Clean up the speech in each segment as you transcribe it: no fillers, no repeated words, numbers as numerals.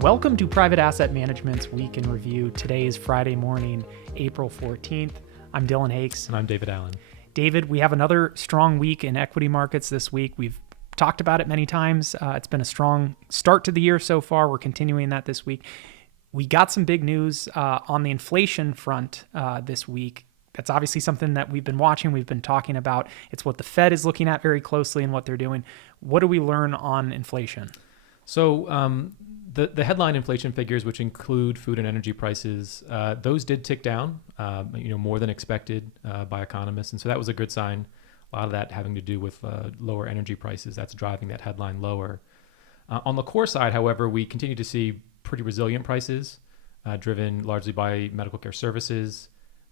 Welcome to Private Asset Management's Week in Review. Today is Friday morning, April 14th. I'm Dillon Hakes. And I'm David Allen. David, we have another strong week in equity markets this week. We've talked about it many times. It's been a strong start to the year so far. We're continuing that this week. We got some big news on the inflation front this week. That's obviously something that we've been watching, we've been talking about. It's what the Fed is looking at very closely and what they're doing. What do we learn on inflation? So the headline inflation figures, which include food and energy prices, those did tick down, more than expected by economists. And so that was a good sign. A lot of that having to do with lower energy prices. That's driving that headline lower. On the core side, however, we continue to see pretty resilient prices, driven largely by medical care services,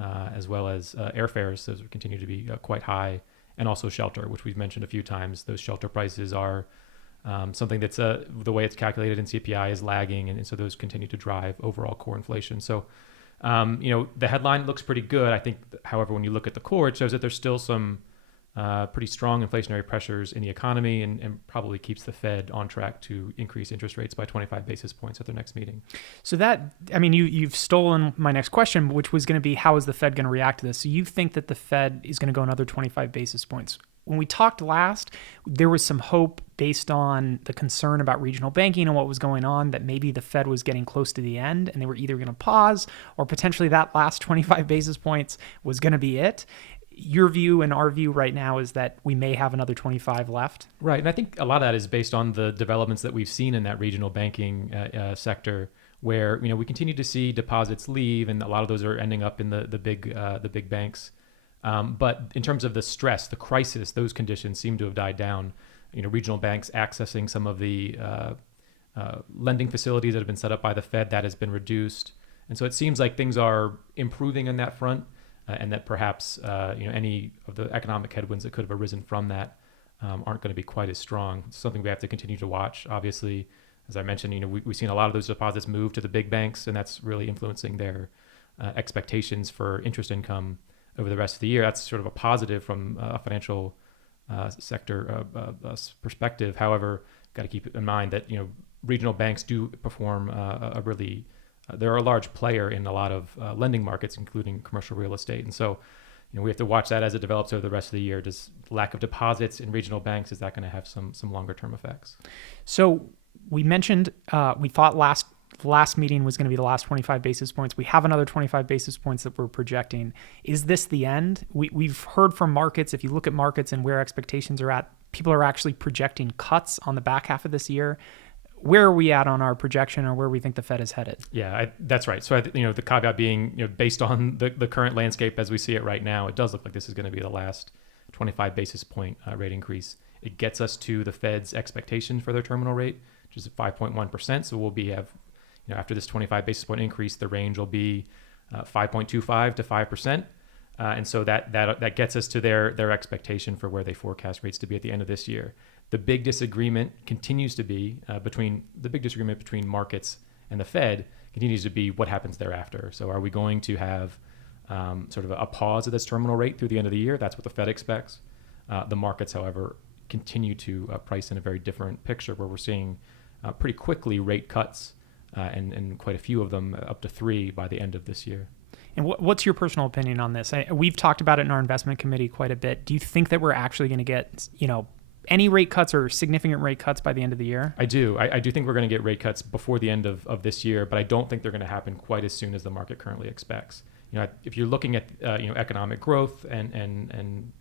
as well as airfares. Those continue to be quite high, and also shelter, which we've mentioned a few times. Those shelter prices are something that's the way it's calculated in CPI is lagging, and so those continue to drive overall core inflation. So, the headline looks pretty good. I think, however, when you look at the core, it shows that there's still some pretty strong inflationary pressures in the economy, and probably keeps the Fed on track to increase interest rates by 25 basis points at their next meeting. So you've stolen my next question, which was going to be, how is the Fed going to react to this? So you think that the Fed is going to go another 25 basis points. When we talked last, there was some hope based on the concern about regional banking and what was going on, that maybe the Fed was getting close to the end and they were either going to pause, or potentially that last 25 basis points was going to be it. Your view and our view right now is that we may have another 25 left. Right. And I think a lot of that is based on the developments that we've seen in that regional banking sector, where, we continue to see deposits leave, and a lot of those are ending up in the big banks. But in terms of the stress, the crisis, those conditions seem to have died down. Regional banks accessing some of the lending facilities that have been set up by the Fed, that has been reduced. And so it seems like things are improving on that front, and that perhaps any of the economic headwinds that could have arisen from that aren't going to be quite as strong. It's something we have to continue to watch. Obviously, as I mentioned, we've seen a lot of those deposits move to the big banks, and that's really influencing their expectations for interest income over the rest of the year. That's sort of a positive from a financial sector perspective. However, got to keep in mind that regional banks do perform they're a large player in a lot of lending markets, including commercial real estate. And so, we have to watch that as it develops over the rest of the year. Does lack of deposits in regional banks, is that going to have some longer term effects? So we mentioned, we thought last meeting was going to be the last 25 basis points. We have another 25 basis points that we're projecting. Is this the end? We've heard from markets, if you look at markets and where expectations are at, people are actually projecting cuts on the back half of this year. Where are we at on our projection, or where we think the Fed is headed? Yeah, that's right. So, the caveat being, based on the current landscape as we see it right now, it does look like this is going to be the last 25 basis point rate increase. It gets us to the Fed's expectation for their terminal rate, which is 5.1%. So we'll have after this 25 basis point increase, the range will be 5.25 to 5%. And so that gets us to their expectation for where they forecast rates to be at the end of this year. The big disagreement continues to be between markets and the Fed continues to be what happens thereafter. So are we going to have sort of a pause at this terminal rate through the end of the year? That's what the Fed expects. The markets, however, continue to price in a very different picture, where we're seeing pretty quickly rate cuts, and quite a few of them, up to 3 by the end of this year. And what's your personal opinion on this? We've talked about it in our investment committee quite a bit. Do you think that we're actually going to get, any rate cuts or significant rate cuts by the end of the year? I do. I do think we're going to get rate cuts before the end of this year, but I don't think they're going to happen quite as soon as the market currently expects. If you're looking at economic growth and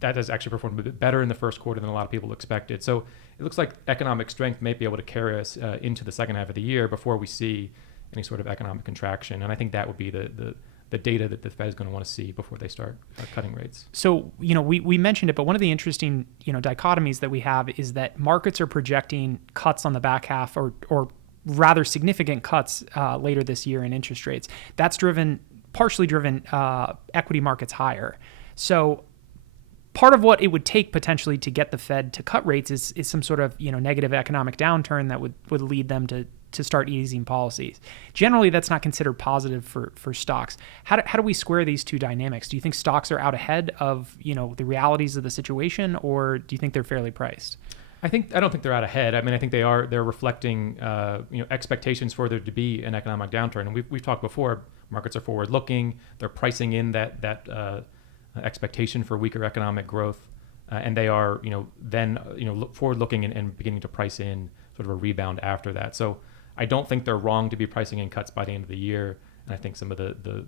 that has actually performed a bit better in the first quarter than a lot of people expected. So it looks like economic strength may be able to carry us into the second half of the year before we see any sort of economic contraction. And I think that would be the data that the Fed is going to want to see before they start cutting rates. So, we mentioned it, but one of the interesting, dichotomies that we have is that markets are projecting cuts on the back half, or rather significant cuts later this year in interest rates. That's partially driven equity markets higher. So part of what it would take potentially to get the Fed to cut rates is some sort of negative economic downturn that would lead them to start easing policies. Generally, that's not considered positive for stocks. How do we square these two dynamics? Do you think stocks are out ahead of the realities of the situation, or do you think they're fairly priced? I don't think they're out ahead. I mean, I think they're reflecting expectations for there to be an economic downturn. And we've talked before, markets are forward looking. They're pricing in that expectation for weaker economic growth, and they are forward looking and beginning to price in sort of a rebound after that. So I don't think they're wrong to be pricing in cuts by the end of the year. And I think some of the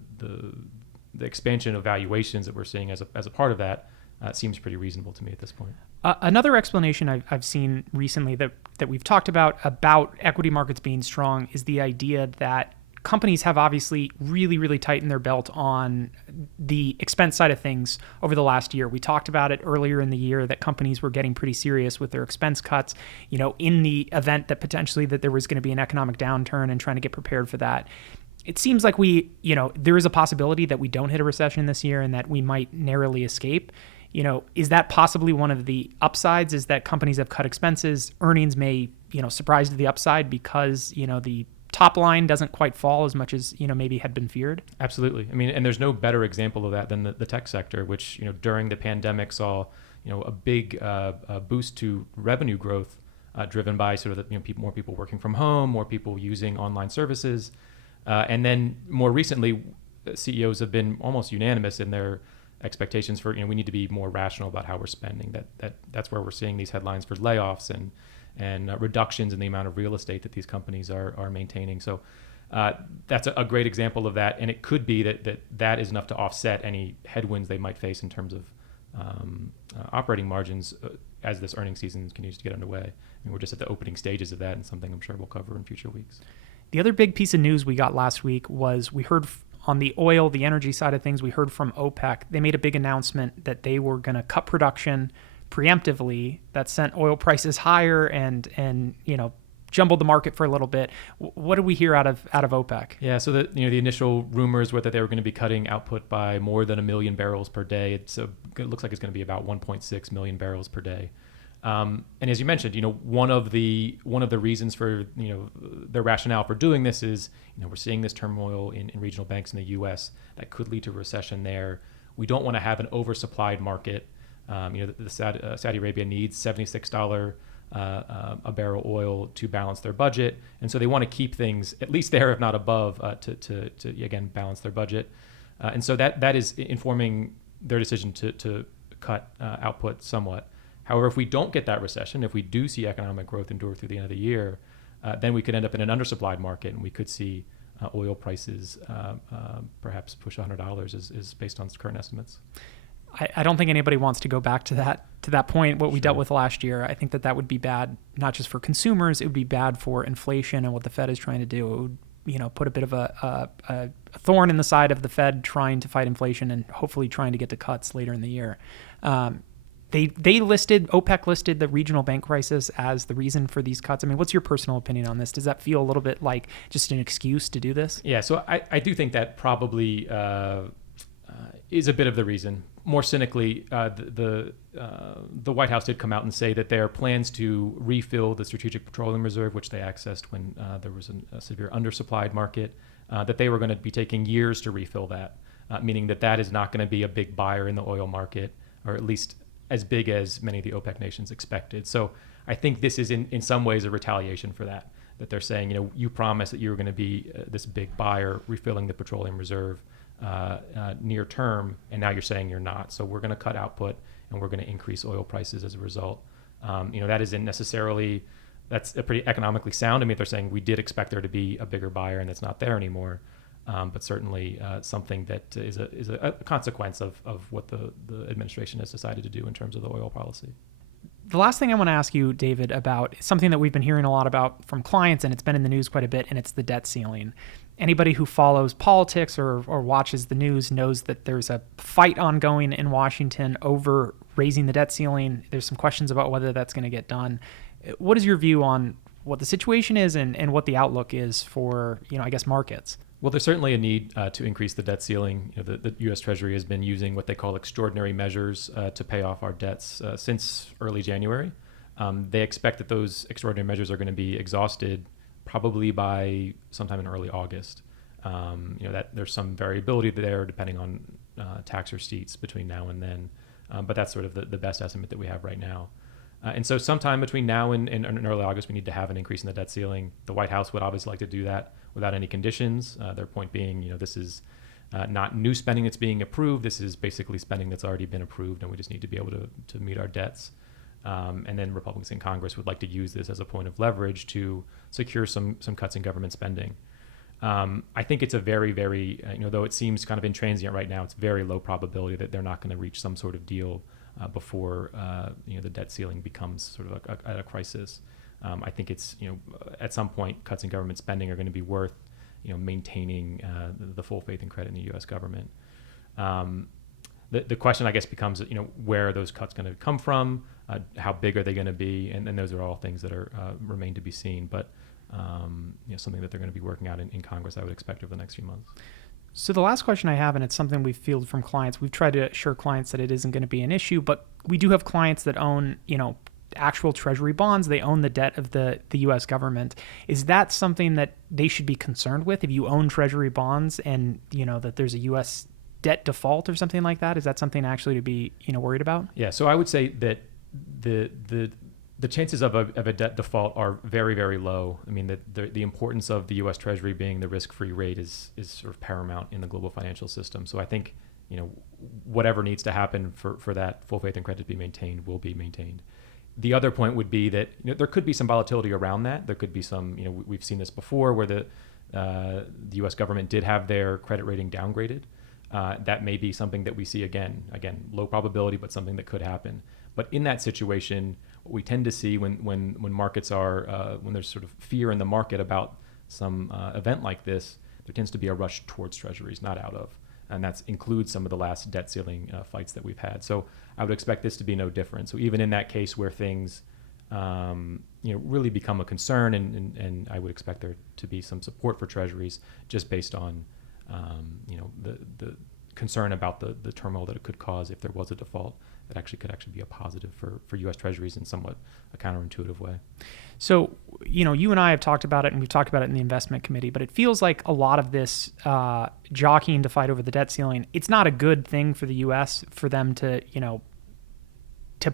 expansion of valuations that we're seeing as a part of that seems pretty reasonable to me at this point. Another explanation I've seen recently that we've talked about equity markets being strong is the idea that companies have obviously really, really tightened their belt on the expense side of things over the last year. We talked about it earlier in the year that companies were getting pretty serious with their expense cuts, in the event that potentially that there was going to be an economic downturn and trying to get prepared for that. It seems like there is a possibility that we don't hit a recession this year and that we might narrowly escape. Is that possibly one of the upsides, is that companies have cut expenses, earnings may, surprise to the upside because, the top line doesn't quite fall as much as, maybe had been feared? Absolutely. I mean, and there's no better example of that than the tech sector, which, during the pandemic saw, a big boost to revenue growth driven by sort of more people working from home, more people using online services. And then more recently, CEOs have been almost unanimous in their expectations for, we need to be more rational about how we're spending. That's where we're seeing these headlines for layoffs and reductions in the amount of real estate that these companies are maintaining. So that's a great example of that. And it could be that is enough to offset any headwinds they might face in terms of operating margins as this earnings season continues to get underway. I mean, we're just at the opening stages of that, and something I'm sure we'll cover in future weeks. The other big piece of news we got last week was we heard on the oil, the energy side of things, we heard from OPEC. They made a big announcement that they were going to cut production preemptively. That sent oil prices higher and jumbled the market for a little bit. What did we hear out of OPEC? Yeah, so the initial rumors were that they were going to be cutting output by more than 1 million barrels per day. It looks like it's going to be about 1.6 million barrels per day. And as you mentioned, one of the reasons for their rationale for doing this is we're seeing this turmoil in regional banks in the U.S. that could lead to recession there. We don't want to have an oversupplied market. Saudi Arabia needs $76 a barrel oil to balance their budget, and so they want to keep things at least there, if not above, to again balance their budget. And so that is informing their decision to cut output somewhat. However, if we don't get that recession, if we do see economic growth endure through the end of the year, then we could end up in an undersupplied market, and we could see oil prices perhaps push $100 is based on current estimates. I don't think anybody wants to go back to that point, what we Sure. dealt with last year. I think that would be bad, not just for consumers, it would be bad for inflation and what the Fed is trying to do. It would put a bit of a thorn in the side of the Fed trying to fight inflation and hopefully trying to get to cuts later in the year. OPEC listed the regional bank crisis as the reason for these cuts. I mean, what's your personal opinion on this? Does that feel a little bit like just an excuse to do this? Yeah, so I do think that probably is a bit of the reason. More cynically, the White House did come out and say that their plans to refill the Strategic Petroleum Reserve, which they accessed when there was a severe undersupplied market, that they were going to be taking years to refill that, meaning that is not going to be a big buyer in the oil market, or at least as big as many of the OPEC nations expected. So I think this is in some ways a retaliation for that they're saying, you promised that you were going to be this big buyer refilling the petroleum reserve near term, and now you're saying you're not. So we're going to cut output, and we're going to increase oil prices as a result. That isn't necessarily, that's a pretty economically sound. I mean, they're saying we did expect there to be a bigger buyer, and it's not there anymore. But certainly something that is a consequence of what the administration has decided to do in terms of the oil policy. The last thing I want to ask you, David, about something that we've been hearing a lot about from clients, and it's been in the news quite a bit, and it's the debt ceiling. Anybody who follows politics or watches the news knows that there's a fight ongoing in Washington over raising the debt ceiling. There's some questions about whether that's going to get done. What is your view on what the situation is and what the outlook is for, markets? Well, there's certainly a need to increase the debt ceiling. The U.S. Treasury has been using what they call extraordinary measures to pay off our debts since early January. They expect that those extraordinary measures are going to be exhausted probably by sometime in early August. That there's some variability there depending on tax receipts between now and then, but that's sort of the best estimate that we have right now. And so sometime between now and early August, we need to have an increase in the debt ceiling. The White House would obviously like to do that without any conditions. Their point being, this is not new spending that's being approved. This is basically spending that's already been approved, and we just need to be able to meet our debts. And then Republicans in Congress would like to use this as a point of leverage to secure some cuts in government spending. I think it's a very, very, though it seems kind of intransient right now, it's very low probability that they're not going to reach some sort of deal before the debt ceiling becomes sort of a crisis. I think it's at some point cuts in government spending are going to be worth maintaining the full faith and credit in the U.S. government. The question I guess becomes where are those cuts going to come from? How big are they going to be? And those are all things that are remain to be seen. But something that they're going to be working out in Congress, I would expect over the next few months. So the last question I have, and it's something we've fielded from clients, we've tried to assure clients that it isn't going to be an issue, but we do have clients that own, actual treasury bonds. They own the debt of the U.S. government. Is that something that they should be concerned with if you own treasury bonds and, that there's a U.S. debt default or something like that? Is that something actually to be, worried about? Yeah, so I would say that the chances of a debt default are very, very low. I mean, the importance of the U.S. Treasury being the risk-free rate is sort of paramount in the global financial system. So I think, whatever needs to happen for that full faith and credit to be maintained will be maintained. The other point would be that there could be some volatility around that. There could be some, we've seen this before where the U.S. government did have their credit rating downgraded. That may be something that we see again, low probability, but something that could happen. But in that situation, what we tend to see when markets are, when there's sort of fear in the market about some event like this, there tends to be a rush towards treasuries, not out of. And that includes some of the last debt ceiling fights that we've had. So I would expect this to be no different. So even in that case where things really become a concern, and I would expect there to be some support for treasuries just based on the concern about the turmoil that it could cause if there was a default, that could be a positive for U.S. treasuries in somewhat a counterintuitive way. So, you and I have talked about it, and we've talked about it in the investment committee, but it feels like a lot of this jockeying to fight over the debt ceiling, it's not a good thing for the U.S. for them to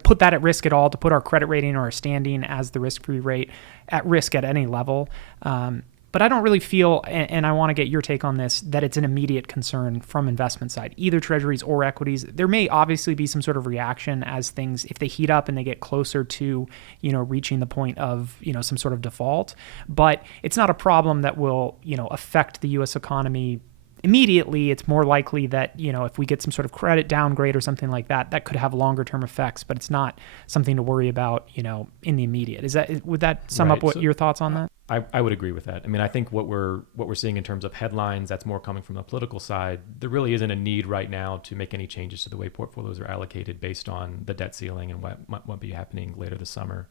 put that at risk at all, to put our credit rating or our standing as the risk-free rate at risk at any level. But I don't really feel, and I want to get your take on this, that it's an immediate concern from investment side, either treasuries or equities. There may obviously be some sort of reaction as things, if they heat up and they get closer to, reaching the point of, some sort of default. But it's not a problem that will, affect the U.S. economy immediately. It's more likely that, if we get some sort of credit downgrade or something like that, that could have longer term effects, but it's not something to worry about, in the immediate. Would that sum up what your thoughts on that? I would agree with that. I mean, I think what we're seeing in terms of headlines, that's more coming from the political side. There really isn't a need right now to make any changes to the way portfolios are allocated based on the debt ceiling and what might be happening later this summer.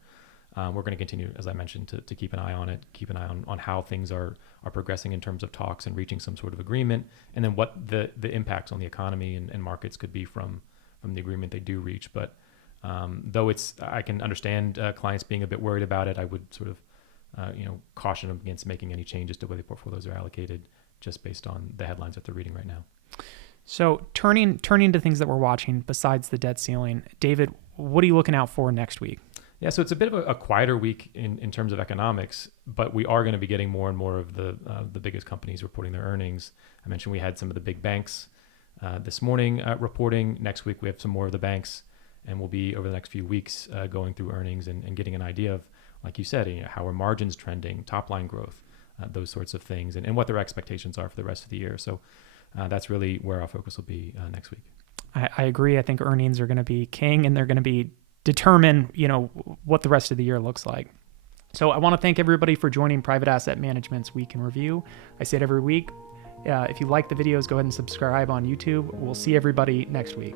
We're going to continue, as I mentioned, to keep an eye on it, keep an eye on how things are progressing in terms of talks and reaching some sort of agreement, and then what the impacts on the economy and markets could be from the agreement they do reach. But though I can understand clients being a bit worried about it, I would sort of caution them against making any changes to the way the portfolios are allocated just based on the headlines that they're reading right now. So turning to things that we're watching besides the debt ceiling, David, what are you looking out for next week? Yeah, so it's a bit of a quieter week in terms of economics, but we are going to be getting more and more of the biggest companies reporting their earnings. I mentioned we had some of the big banks this morning reporting. Next week we have some more of the banks, and we'll be over the next few weeks going through earnings and getting an idea of, like you said, how are margins trending, top line growth, those sorts of things, and what their expectations are for the rest of the year. So that's really where our focus will be next week. I agree. I think earnings are going to be king, and they're going to determine what the rest of the year looks like. So I want to thank everybody for joining Private Asset Management's Week in Review. I say it every week. If you like the videos, go ahead and subscribe on YouTube. We'll see everybody next week.